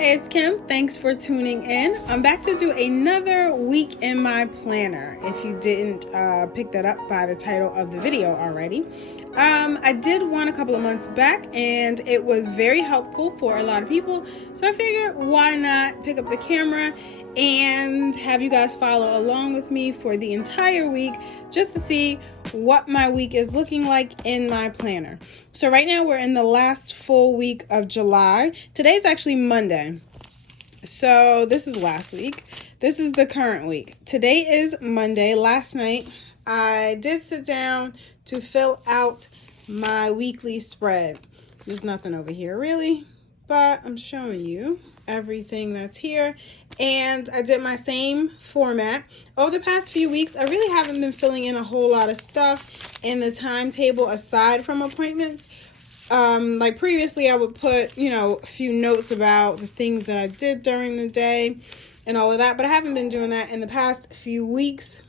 Hey, it's Kim. Thanks for tuning in. I'm back to do another week in my planner. If you didn't pick that up by the title of the video already. I did one a couple of months back and it was very helpful for a lot of people. So I figured why not pick up the camera and have you guys follow along with me for the entire week just to see what my week is looking like in my planner. So right now we're in the last full week of July. Today's actually Monday. So this is last week. This is the current week. Today is Monday. Last night I did sit down to fill out my weekly spread. There's nothing over here really, but I'm showing you everything that's here, and I did my same format. Over the past few weeks I really haven't been filling in a whole lot of stuff in the timetable aside from appointments. Like previously I would put, a few notes about the things that I did during the day and all of that, but I haven't been doing that in the past few weeks,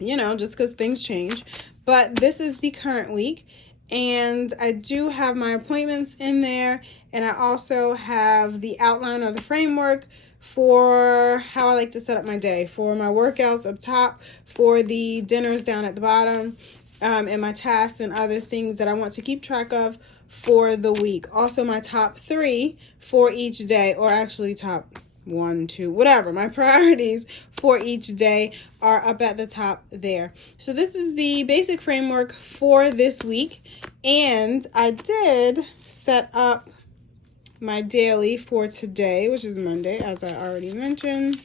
just because things change. But this is the current week, and I do have my appointments in there, and I also have the outline or the framework for how I like to set up my day, for my workouts up top, for the dinners down at the bottom, and my tasks and other things that I want to keep track of for the week. Also my top 3 for each day, or actually top 1, 2, whatever. My priorities for each day are up at the top there. So this is the basic framework for this week, and I did set up my daily for today, which is Monday, as I already mentioned.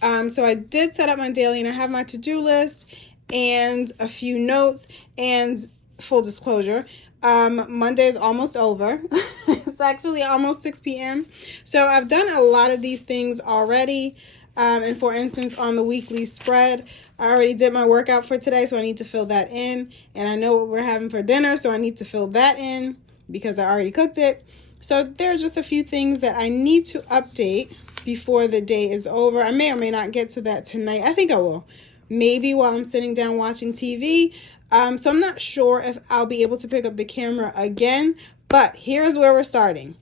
So I did set up my daily, and I have my to-do list and a few notes. And full disclosure, Monday is almost over. It's actually almost 6 p.m. So I've done a lot of these things already. And for instance, on the weekly spread, I already did my workout for today, so I need to fill that in. And I know what we're having for dinner, so I need to fill that in because I already cooked it. So there are just a few things that I need to update before the day is over. I may or may not get to that tonight. I think I will. Maybe while I'm sitting down watching TV. So I'm not sure if I'll be able to pick up the camera again, but here's where we're starting.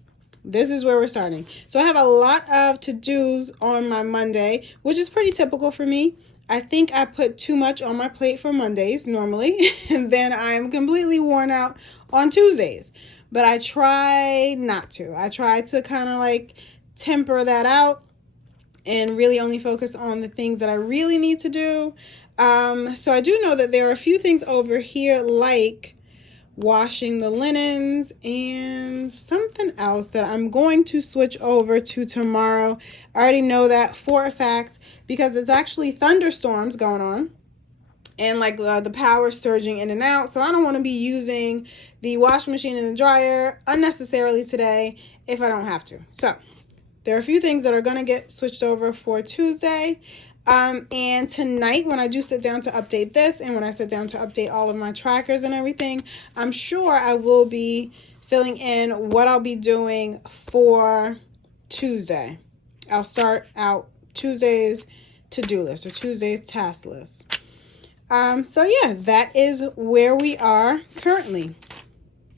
This is where we're starting. So I have a lot of to-dos on my Monday, which is pretty typical for me. I think I put too much on my plate for Mondays normally, and then I'm completely worn out on Tuesdays. But I try not to. I try to kind of like temper that out and really only focus on the things that I really need to do. So I do know that there are a few things over here, like washing the linens and something else that I'm going to switch over to tomorrow. I already know that for a fact because it's actually thunderstorms going on, and like the power surging in and out. So I don't want to be using the washing machine and the dryer unnecessarily today if I don't have to. So there are a few things that are going to get switched over for Tuesday. And tonight, when I do sit down to update this, and when I sit down to update all of my trackers and everything, I'm sure I will be filling in what I'll be doing for Tuesday. I'll start out Tuesday's to-do list or Tuesday's task list. So yeah, that is where we are currently.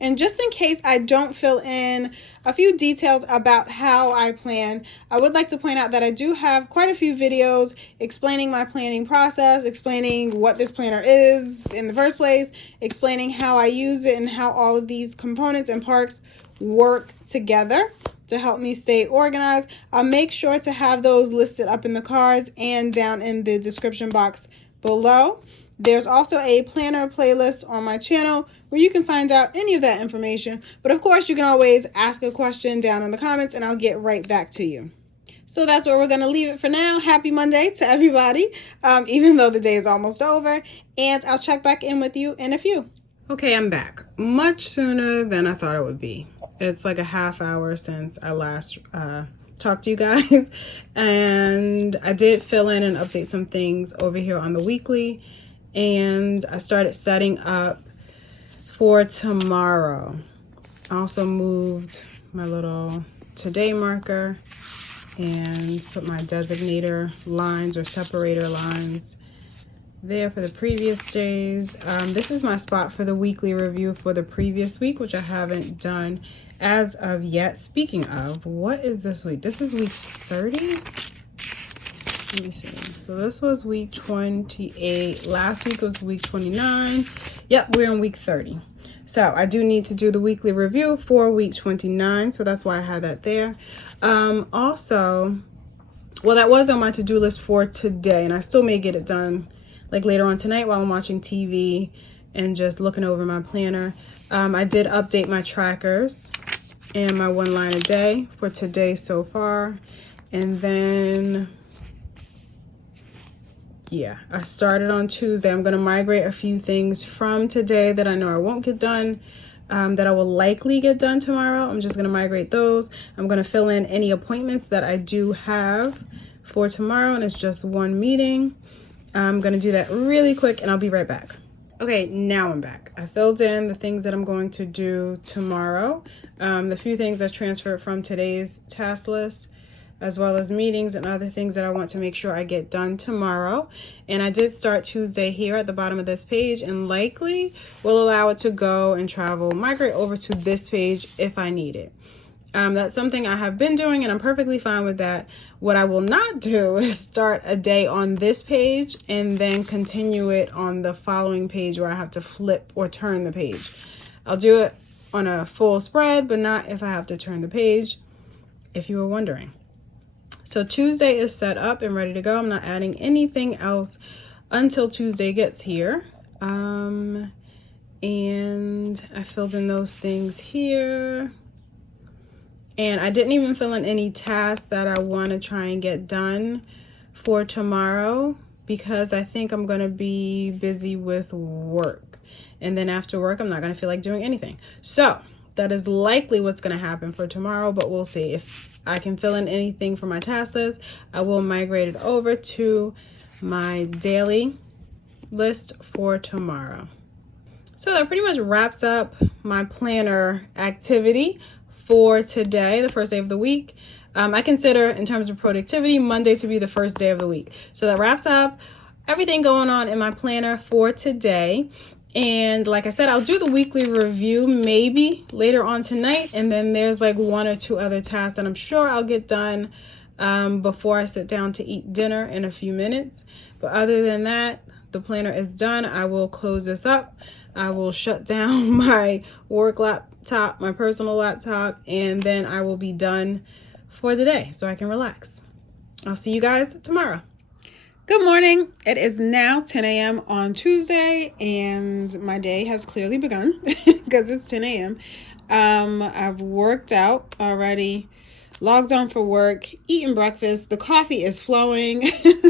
And just in case I don't fill in a few details about how I plan, I would like to point out that I do have quite a few videos explaining my planning process, explaining what this planner is in the first place, explaining how I use it and how all of these components and parts work together to help me stay organized. I'll make sure to have those listed up in the cards and down in the description box below. There's also a planner playlist on my channel where you can find out any of that information. But of course, you can always ask a question down in the comments and I'll get right back to you. So that's where we're going to leave it for now. Happy Monday to everybody, even though the day is almost over. And I'll check back in with you in a few. Okay, I'm back. Much sooner than I thought it would be. It's like a half hour since I last talked to you guys. And I did fill in and update some things over here on the weekly. And I started setting up for tomorrow. I also moved my little today marker and put my designator lines or separator lines there for the previous days. This is my spot for the weekly review for the previous week, which I haven't done as of yet. Speaking of, what is this week? This is week 30. Let me see. So this was week 28. Last week was week 29. Yep, we're in week 30. So I do need to do the weekly review for week 29. So that's why I had that there. Also, well, that was on my to-do list for today, and I still may get it done like later on tonight while I'm watching TV and just looking over my planner. I did update my trackers and my one line a day for today so far. And then, yeah, I started on Tuesday. I'm going to migrate a few things from today that I know I won't get done, that I will likely get done tomorrow. I'm just going to migrate those. I'm going to fill in any appointments that I do have for tomorrow, and it's just one meeting. I'm going to do that really quick, and I'll be right back. Okay, now I'm back. I filled in the things that I'm going to do tomorrow, the few things I transferred from today's task list, as well as meetings and other things that I want to make sure I get done tomorrow. And I did start Tuesday here at the bottom of this page, and likely will allow it to go and travel, migrate over to this page if I need it. That's something I have been doing, and I'm perfectly fine with that. What I will not do is start a day on this page and then continue it on the following page where I have to flip or turn the page. I'll do it on a full spread, but not if I have to turn the page, if you were wondering. So Tuesday is set up and ready to go. I'm not adding anything else until Tuesday gets here. And I filled in those things here. And I didn't even fill in any tasks that I want to try and get done for tomorrow, because I think I'm going to be busy with work. And then after work, I'm not going to feel like doing anything. So that is likely what's going to happen for tomorrow, but we'll see. If I can fill in anything for my task list, I will migrate it over to my daily list for tomorrow. So that pretty much wraps up my planner activity for today, the first day of the week. I consider, in terms of productivity, Monday to be the first day of the week. So that wraps up everything going on in my planner for today. And like I said, I'll do the weekly review maybe later on tonight. And then there's like one or two other tasks that I'm sure I'll get done before I sit down to eat dinner in a few minutes. But other than that, the planner is done. I will close this up. I will shut down my work laptop, my personal laptop, and then I will be done for the day so I can relax. I'll see you guys tomorrow. Good morning. It is now 10 a.m. on Tuesday, and my day has clearly begun because it's 10 a.m. I've worked out already, logged on for work, eaten breakfast. The coffee is flowing,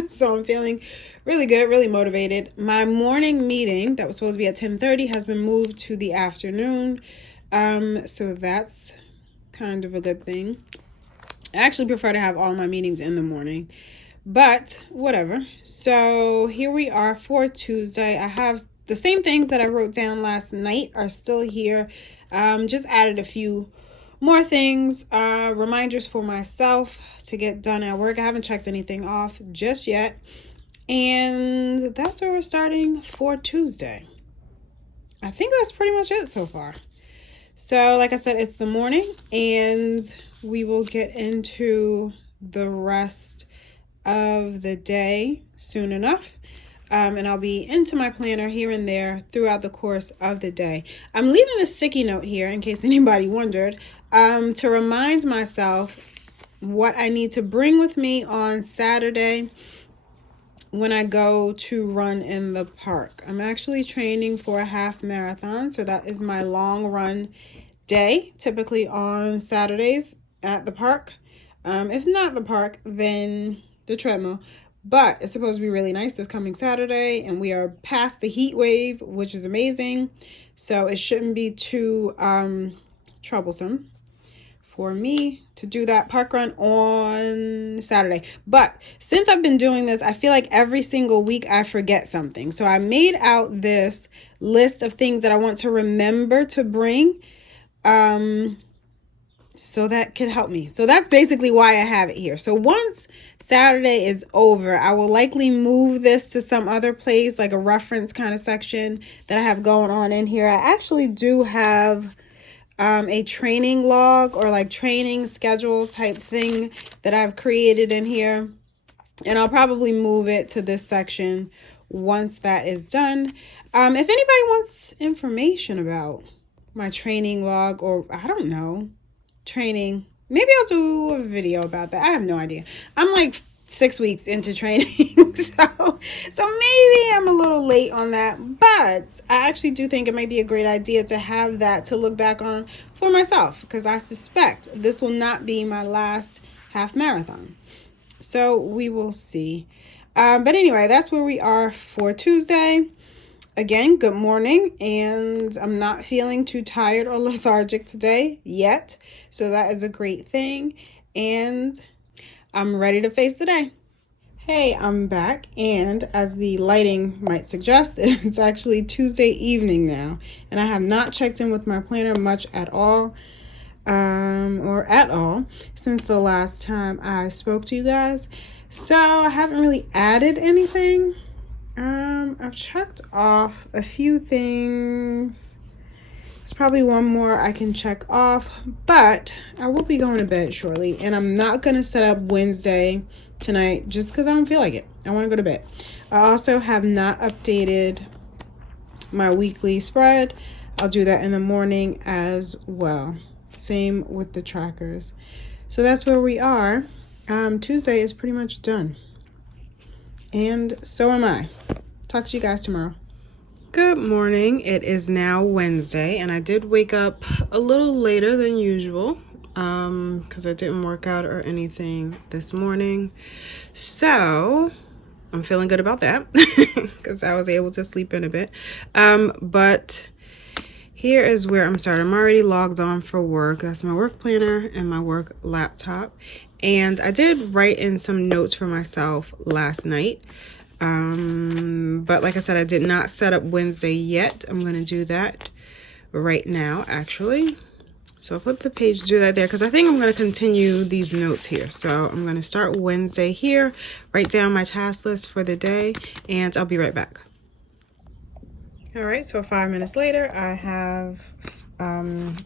so I'm feeling really good, really motivated. My morning meeting that was supposed to be at 10:30 has been moved to the afternoon, so that's kind of a good thing. I actually prefer to have all my meetings in the morning, but whatever. So here we are for Tuesday. I have the same things that I wrote down last night are still here. Just added a few more things, reminders for myself to get done at work. I haven't checked anything off just yet. And that's where we're starting for Tuesday. I think that's pretty much it so far. So like I said, it's the morning, and we will get into the rest of the day soon enough. And I'll be into my planner here and there throughout the course of the day. I'm leaving a sticky note here in case anybody wondered, to remind myself what I need to bring with me on Saturday when I go to run in the park. I'm actually training for a half marathon, so that is my long run day, typically on Saturdays at the park. If not the park, then the treadmill. But it's supposed to be really nice this coming Saturday, and we are past the heat wave, which is amazing. So it shouldn't be too troublesome for me to do that park run on Saturday. But since I've been doing this, I feel like every single week I forget something. So I made out this list of things that I want to remember to bring, so that could help me. So that's basically why I have it here. So once Saturday is over, I will likely move this to some other place, like a reference kind of section that I have going on in here. I actually do have a training log or like training schedule type thing that I've created in here. And I'll probably move it to this section once that is done. If anybody wants information about my training log, or I don't know, training, maybe I'll do a video about that. I have no idea. I'm like 6 weeks into training, so maybe I'm a little late on that, but I actually do think it might be a great idea to have that to look back on for myself, because I suspect this will not be my last half marathon. So we will see. But anyway, that's where we are for Tuesday. Again, good morning, and I'm not feeling too tired or lethargic today yet, so that is a great thing, and I'm ready to face the day. Hey, I'm back, and as the lighting might suggest, it's actually Tuesday evening now, and I have not checked in with my planner much at all, since the last time I spoke to you guys. So I haven't really added anything. I've checked off a few things. There's probably one more I can check off, but I will be going to bed shortly, and I'm not going to set up Wednesday tonight just because I don't feel like it. I want to go to bed. I also have not updated my weekly spread. I'll do that in the morning as well. Same with the trackers. So that's where we are. Tuesday is pretty much done. And so am I. Talk to you guys tomorrow. Good morning. It is now Wednesday, and I did wake up a little later than usual because I didn't work out or anything this morning. So I'm feeling good about that because I was able to sleep in a bit. But here is where I'm starting. I'm already logged on for work. That's my work planner and my work laptop. And I did write in some notes for myself last night. But like I said, I did not set up Wednesday yet. I'm going to do that right now, actually. So I'll flip the page, do that there, because I think I'm going to continue these notes here. So I'm going to start Wednesday here, write down my task list for the day, and I'll be right back. All right, so 5 minutes later, I have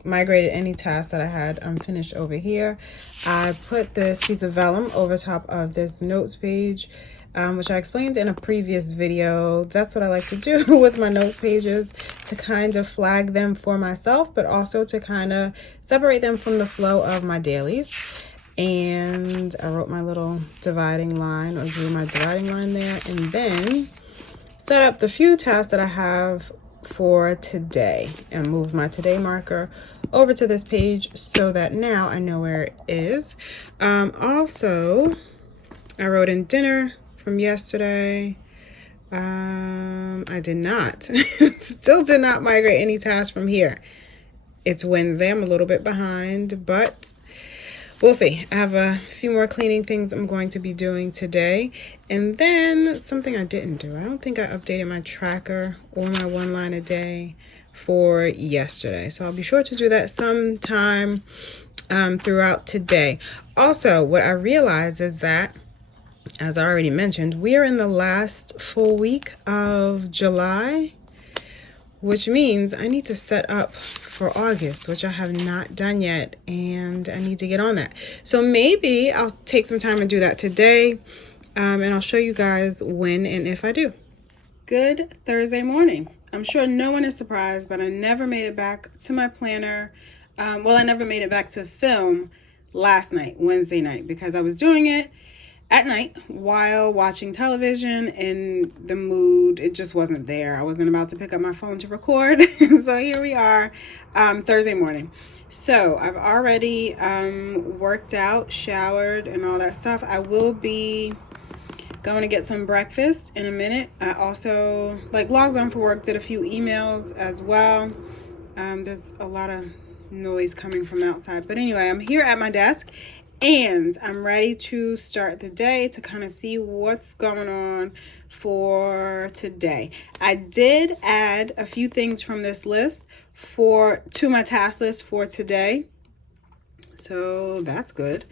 migrated any tasks that I had unfinished over here. I put this piece of vellum over top of this notes page, which I explained in a previous video. That's what I like to do with my notes pages, to kind of flag them for myself, but also to kind of separate them from the flow of my dailies. And I wrote my little dividing line, or drew my dividing line there, and then set up the few tasks that I have for today and move my today marker over to this page so that now I know where it is. Also, I wrote in dinner from yesterday. I did not, still did not migrate any tasks from here. It's Wednesday, I'm a little bit behind, but we'll see. I have a few more cleaning things I'm going to be doing today. And then something I didn't do. I don't think I updated my tracker or my one line a day for yesterday. So I'll be sure to do that sometime throughout today. Also, what I realized is that, as I already mentioned, we are in the last full week of July, which means I need to set up for August, which I have not done yet, and I need to get on that. So maybe I'll take some time and do that today, and I'll show you guys when and if I do. Good Thursday morning. I'm sure no one is surprised, but I never made it back to my planner. Well, I never made it back to film last night, Wednesday night, because I was doing it at night while watching television, and the mood, it just wasn't there. I wasn't about to pick up my phone to record. So here we are, Thursday morning. So I've already worked out, showered, and all that stuff. I will be going to get some breakfast in a minute. I also logged on for work, did a few emails as well. There's a lot of noise coming from outside, but anyway, I'm here at my desk and I'm ready to start the day, to kind of see what's going on for today. I did add a few things from this list to my task list for today, so that's good.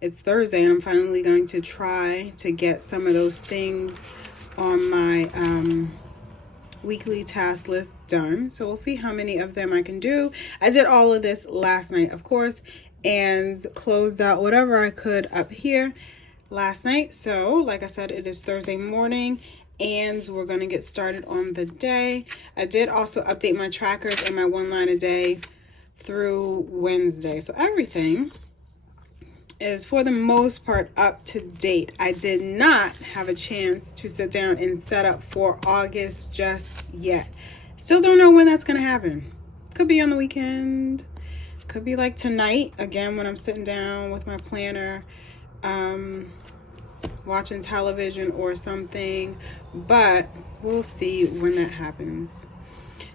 It's Thursday and I'm finally going to try to get some of those things on my weekly task list done. So we'll see how many of them I can do. I did all of this last night, of course, and closed out whatever I could up here last night. So like I said, it is Thursday morning and we're going to get started on the day. I did also update my trackers and my one line a day through Wednesday. So everything is for the most part up to date. I did not have a chance to sit down and set up for August just yet. Still don't know when that's gonna happen. Could be on the weekend, could be like tonight again when I'm sitting down with my planner, watching television or something, but we'll see when that happens.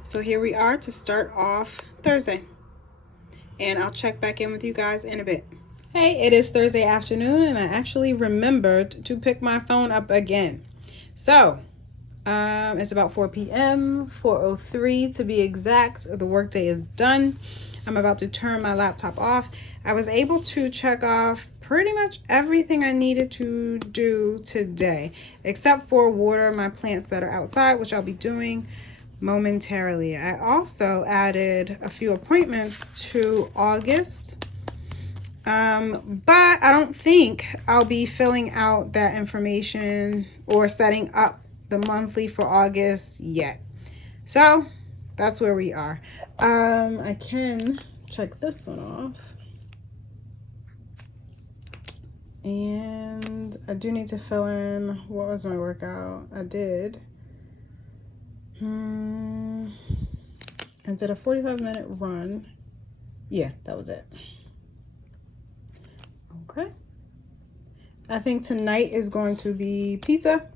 So here we are to start off Thursday, and I'll check back in with you guys in a bit. Hey, it is Thursday afternoon and I actually remembered to pick my phone up again. So it's about 4 p.m, 4:03 to be exact. The workday is done. I'm about to turn my laptop off. I was able to check off pretty much everything I needed to do today, except for water my plants that are outside, which I'll be doing momentarily. I also added a few appointments to August. But I don't think I'll be filling out that information or setting up the monthly for August yet. So that's where we are. I can check this one off. And I do need to fill in, what was my workout? I did a 45-minute run. Yeah, that was it. Okay, I think tonight is going to be pizza,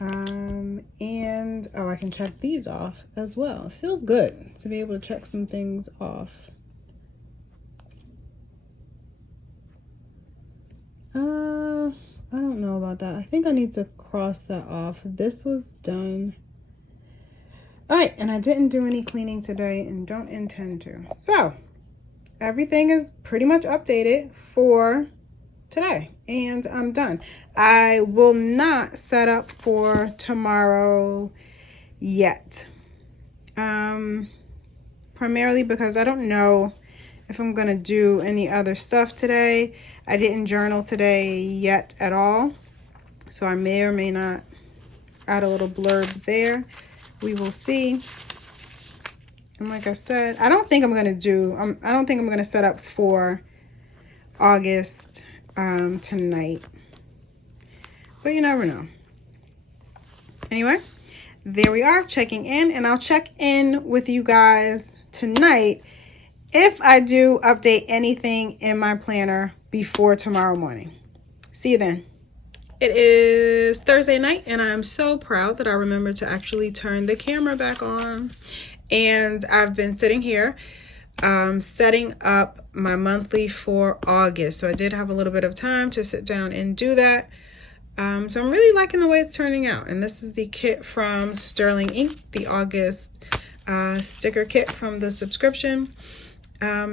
and oh, I can check these off as well. It feels good to be able to check some things off. I don't know about that. I think I need to cross that off. This was done. All right, and I didn't do any cleaning today and don't intend to. So everything is pretty much updated for today and I'm done. I will not set up for tomorrow yet, primarily because I don't know if I'm gonna do any other stuff today. I didn't journal today yet at all, so I may or may not add a little blurb there. We will see. And like I said, I don't think I'm gonna set up for August tonight, but you never know. Anyway, there we are, checking in, and I'll check in with you guys tonight if I do update anything in my planner before tomorrow morning. See you then. It is Thursday night and I'm so proud that I remembered to actually turn the camera back on. And I've been sitting here setting up my monthly for August. So I did have a little bit of time to sit down and do that. So I'm really liking the way it's turning out. And this is the kit from Sterling Ink, the August sticker kit from the subscription.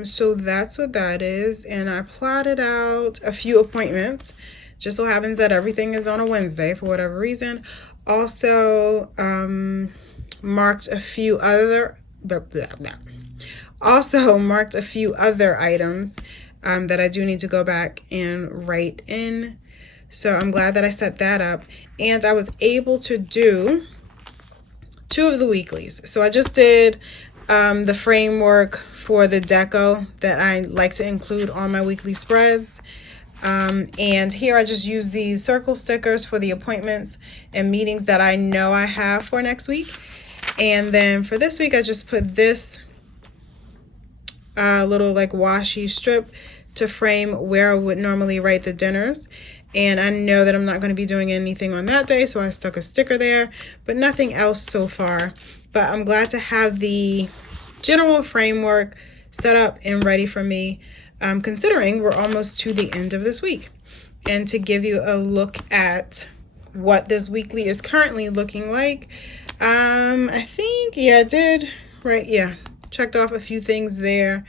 So that's what that is. And I plotted out a few appointments. Just so happens that everything is on a Wednesday for whatever reason. Also marked a few other items that I do need to go back and write in. So I'm glad that I set that up. And I was able to do 2 of the weeklies. So I just did the framework for the deco that I like to include on my weekly spreads. And here I just use these circle stickers for the appointments and meetings that I know I have for next week. And then for this week, I just put this little like washi strip to frame where I would normally write the dinners. And I know that I'm not going to be doing anything on that day, so I stuck a sticker there, but nothing else so far. But I'm glad to have the general framework set up and ready for me, considering we're almost to the end of this week. And to give you a look at what this weekly is currently looking like, I think, yeah, I did, right, yeah, checked off a few things there.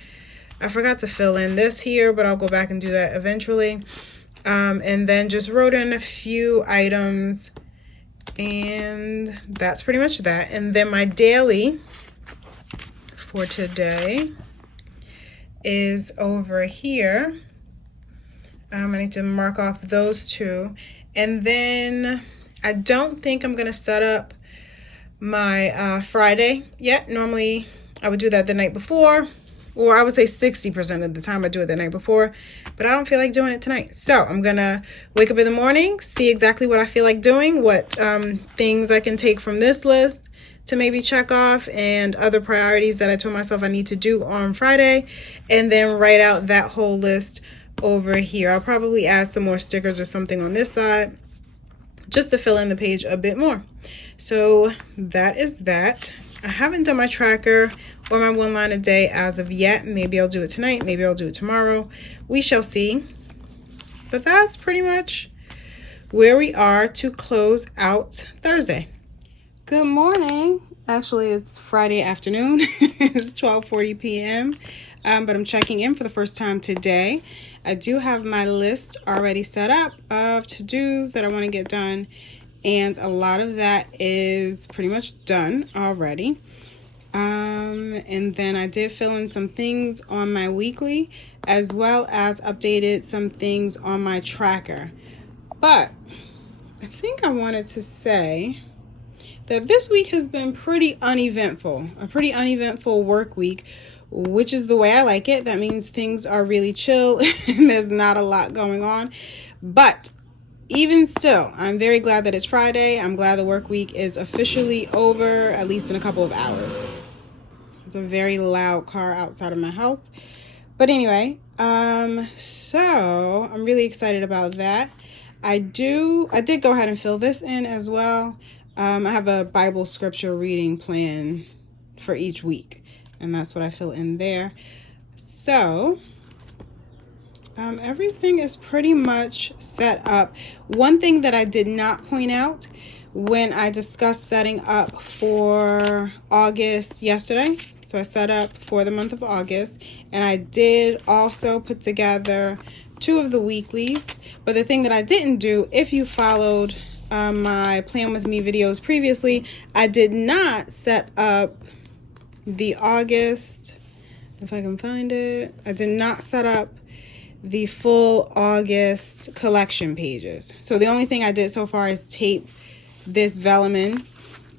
I forgot to fill in this here, but I'll go back and do that eventually. And then just wrote in a few items And that's pretty much that. And then my daily for today is over here. I need to mark off those two. And then I don't think I'm gonna set up my Friday yet. Normally I would do that the night before, or I would say 60% of the time I do it the night before, but I don't feel like doing it tonight. So I'm gonna wake up in the morning, see exactly what I feel like doing, what things I can take from this list to maybe check off, and other priorities that I told myself I need to do on Friday, and then write out that whole list over here. I'll probably add some more stickers or something on this side just to fill in the page a bit more. So that is that. I haven't done my tracker or my one line a day as of yet. Maybe I'll do it tonight, maybe I'll do it tomorrow. We shall see. But that's pretty much where we are to close out Thursday. Good morning. Actually, it's Friday afternoon. It's 12:40 p.m. But I'm checking in for the first time today. I do have my list already set up of to-dos that I want to get done, and a lot of that is pretty much done already. And then I did fill in some things on my weekly, as well as updated some things on my tracker. But I think I wanted to say that this week has been pretty uneventful, a pretty uneventful work week, which is the way I like it. That means things are really chill and there's not a lot going on. But even still, I'm very glad that it's Friday. I'm glad the work week is officially over, at least in a couple of hours. It's a very loud car outside of my house. But anyway, so I'm really excited about that. I did go ahead and fill this in as well. I have a Bible scripture reading plan for each week, and that's what I fill in there. So everything is pretty much set up. One thing that I did not point out when I discussed setting up for August yesterday, so I set up for the month of August, and I did also put together 2 of the weeklies. But the thing that I didn't do, if you followed my Plan With Me videos previously, I did not set up the August, if I can find it, I did not set up the full August collection pages. So the only thing I did so far is tape this vellum in,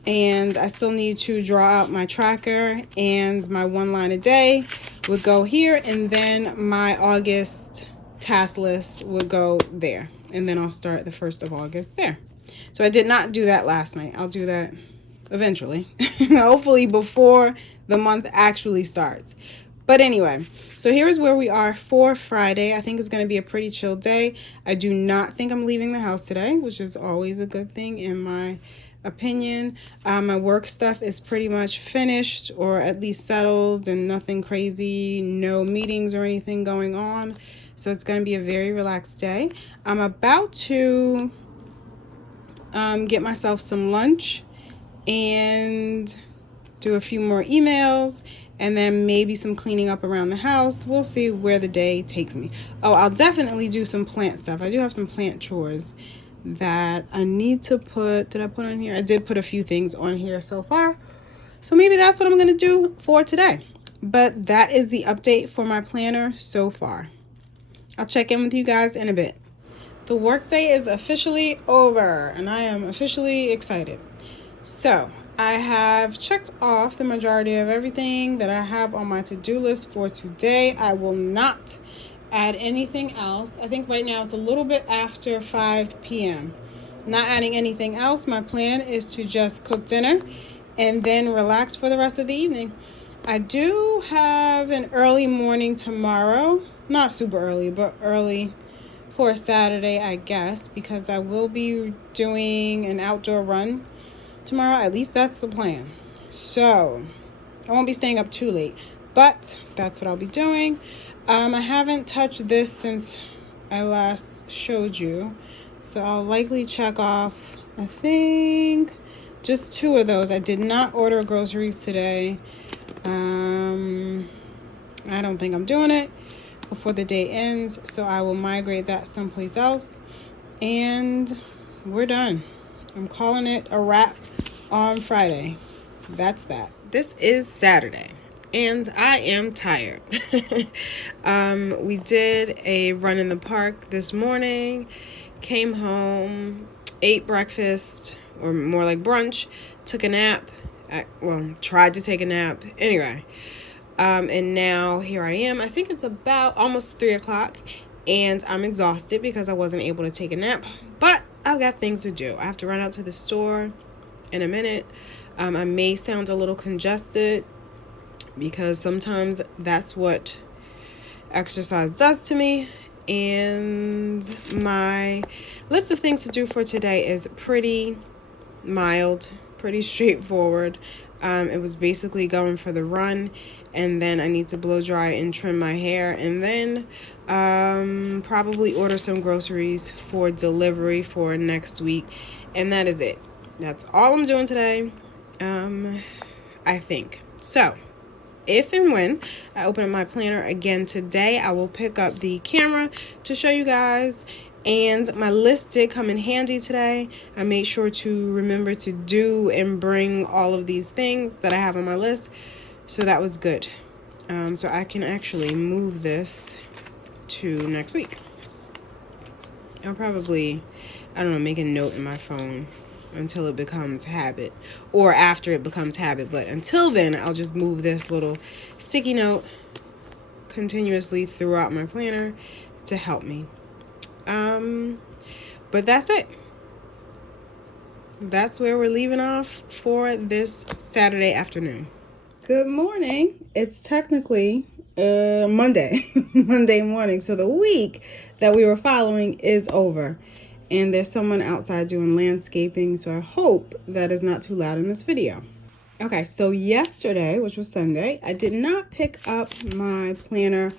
and I still need to draw out my tracker, and my one line a day would go here, and then my August task list would go there, and then I'll start the 1st of August there. So I did not do that last night. I'll do that eventually, hopefully before the month actually starts. But anyway, so here's where we are for Friday. I think it's going to be a pretty chill day. I do not think I'm leaving the house today, which is always a good thing in my opinion. My work stuff is pretty much finished, or at least settled, and nothing crazy, no meetings or anything going on. So it's going to be a very relaxed day. I'm about to get myself some lunch and do a few more emails, and then maybe some cleaning up around the house. We'll see where the day takes me. Oh, I'll definitely do some plant stuff. I do have some plant chores that I need to put. Did I put on here? I did put a few things on here so far. So maybe that's what I'm going to do for today. But that is the update for my planner so far. I'll check in with you guys in a bit. The workday is officially over, and I am officially excited. So I have checked off the majority of everything that I have on my to-do list for today. I will not add anything else. I think right now it's a little bit after 5 p.m. Not adding anything else. My plan is to just cook dinner and then relax for the rest of the evening. I do have an early morning tomorrow. Not super early, but early for Saturday, I guess, because I will be doing an outdoor run tomorrow. At least that's the plan. So I won't be staying up too late, but that's what I'll be doing. I haven't touched this since I last showed you, so I'll likely check off, I think, just 2 of those. I did not order groceries today. I don't think I'm doing it before the day ends, so I will migrate that someplace else, and we're done. I'm calling it a wrap on Friday. That's that. This is Saturday, and I am tired. We did a run in the park this morning, came home, ate breakfast, or more like brunch, took a nap. Tried to take a nap. Anyway, and now here I am. I think it's about almost 3 o'clock, and I'm exhausted because I wasn't able to take a nap, but I've got things to do. I have to run out to the store in a minute. I may sound a little congested because sometimes that's what exercise does to me. And my list of things to do for today is pretty mild, pretty straightforward. It was basically going for the run, and then I need to blow dry and trim my hair, and then probably order some groceries for delivery for next week, and that is it. That's all I'm doing today, I think. So if and when I open up my planner again today, I will pick up the camera to show you guys. And my list did come in handy today. I made sure to remember to do and bring all of these things that I have on my list. So that was good. So I can actually move this to next week. I'll probably, I don't know, make a note in my phone until it becomes habit, or after it becomes habit. But until then, I'll just move this little sticky note continuously throughout my planner to help me. But that's it. That's where we're leaving off for this Saturday afternoon. Good morning. It's technically Monday, Monday morning. So the week that we were following is over. And there's someone outside doing landscaping, so I hope that is not too loud in this video. Okay, so yesterday, which was Sunday, I did not pick up my planner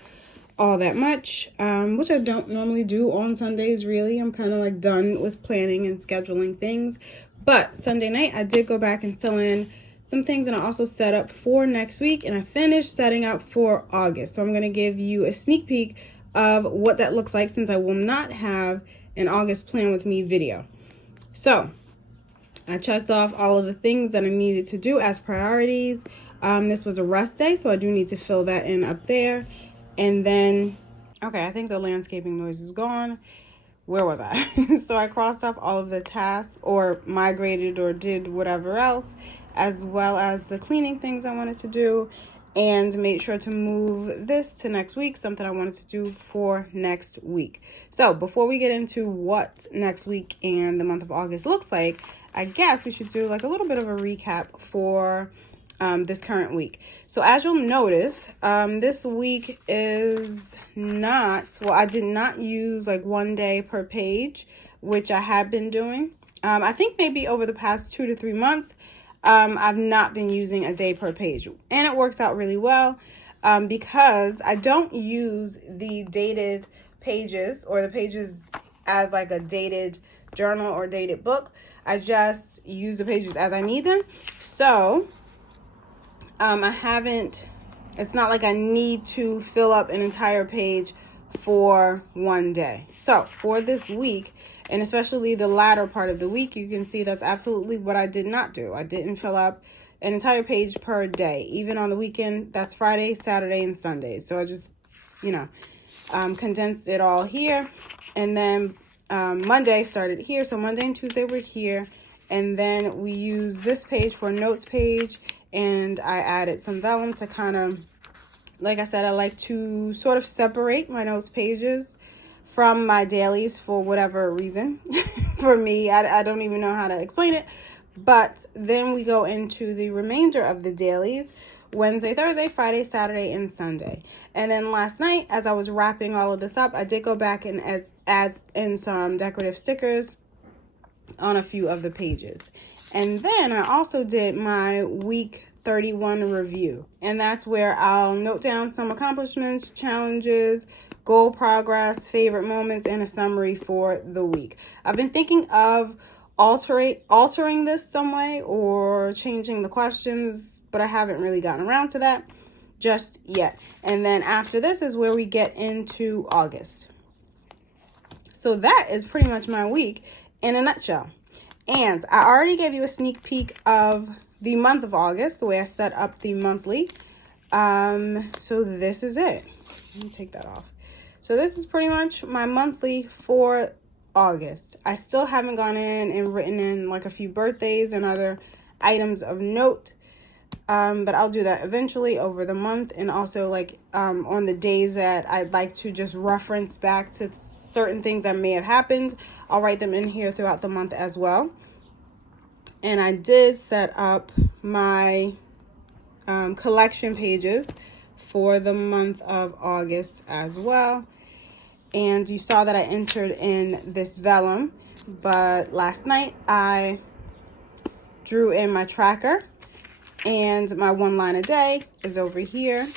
all that much, which I don't normally do on Sundays, really. I'm kind of like done with planning and scheduling things. But Sunday night, I did go back and fill in some things, and I also set up for next week, and I finished setting up for August. So I'm going to give you a sneak peek of what that looks like, since I will not have an August plan with me video. So I checked off all of the things that I needed to do as priorities. This was a rest day, so I do need to fill that in up there. And then, okay, I think the landscaping noise is gone. Where was I? So I crossed off all of the tasks, or migrated or did whatever else, as well as the cleaning things I wanted to do, and made sure to move this to next week, something I wanted to do for next week. So before we get into what next week and the month of August looks like, I guess we should do like a little bit of a recap for this current week. So as you'll notice, this week is not, well, I did not use like 1 day per page, which I have been doing. I think maybe over the past 2 to 3 months, I've not been using a day per page, and it works out really well because I don't use the dated pages or the pages as like a dated journal or dated book. I just use the pages as I need them. So it's not like I need to fill up an entire page for 1 day. So for this week, and especially the latter part of the week, you can see that's absolutely what I did not do. I didn't fill up an entire page per day. Even on the weekend, that's Friday, Saturday, and Sunday. So I just, condensed it all here. And then Monday started here. So Monday and Tuesday were here. And then we use this page for a notes page. And I added some vellum to kind of, like I said, I like to sort of separate my notes pages from my dailies for whatever reason. For me, I don't even know how to explain it. But then we go into the remainder of the dailies: Wednesday, Thursday, Friday, Saturday, and Sunday. And then last night, as I was wrapping all of this up, I did go back and add in some decorative stickers on a few of the pages. And then I also did my week 31 review. And that's where I'll note down some accomplishments, challenges, goal progress, favorite moments, and a summary for the week. I've been thinking of altering this some way or changing the questions, but I haven't really gotten around to that just yet. And then after this is where we get into August. So that is pretty much my week in a nutshell. And I already gave you a sneak peek of the month of August, the way I set up the monthly. So this is it. Let me take that off. So this is pretty much my monthly for August. I still haven't gone in and written in like a few birthdays and other items of note. But I'll do that eventually over the month, and also like on the days that I'd like to just reference back to certain things that may have happened. I'll write them in here throughout the month as well. And I did set up my collection pages for the month of August as well. And you saw that I entered in this vellum, but last night I drew in my tracker, and my one line a day is over here,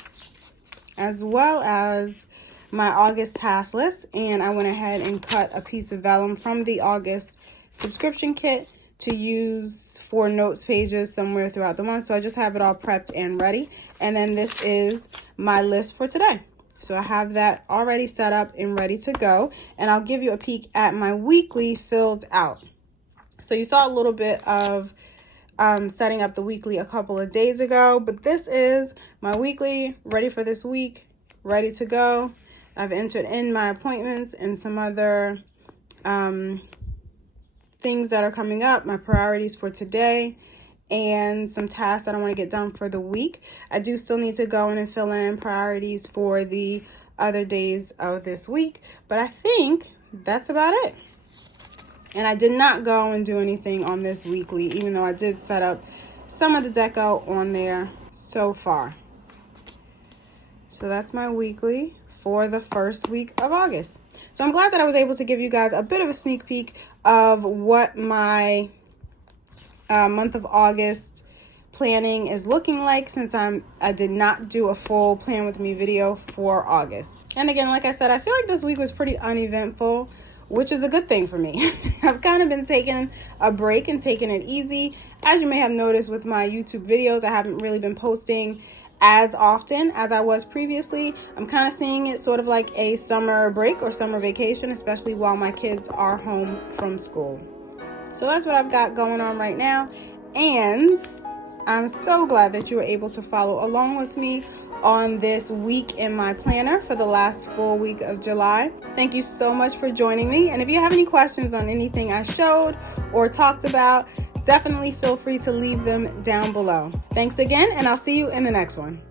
as well as my August task list. And I went ahead and cut a piece of vellum from the August subscription kit to use for notes pages somewhere throughout the month. So I just have it all prepped and ready. And then this is my list for today. So I have that already set up and ready to go. And I'll give you a peek at my weekly filled out. So you saw a little bit of setting up the weekly a couple of days ago, but this is my weekly ready for this week, ready to go. I've entered in my appointments and some other things that are coming up, my priorities for today, and some tasks that I want to get done for the week. I do still need to go in and fill in priorities for the other days of this week, but I think that's about it. And I did not go and do anything on this weekly, even though I did set up some of the deco on there so far. So that's my weekly for the first week of August. So I'm glad that I was able to give you guys a bit of a sneak peek of what my month of August planning is looking like, since I did not do a full plan with me video for August. And again, like I said, I feel like this week was pretty uneventful, which is a good thing for me. I've kind of been taking a break and taking it easy. As you may have noticed with my YouTube videos, I haven't really been posting as often as I was previously. I'm kind of seeing it sort of like a summer break or summer vacation, especially while my kids are home from school. So that's what I've got going on right now. And I'm so glad that you were able to follow along with me on this week in my planner for the last full week of July. Thank you so much for joining me. And if you have any questions on anything I showed or talked about, definitely feel free to leave them down below. Thanks again, and I'll see you in the next one.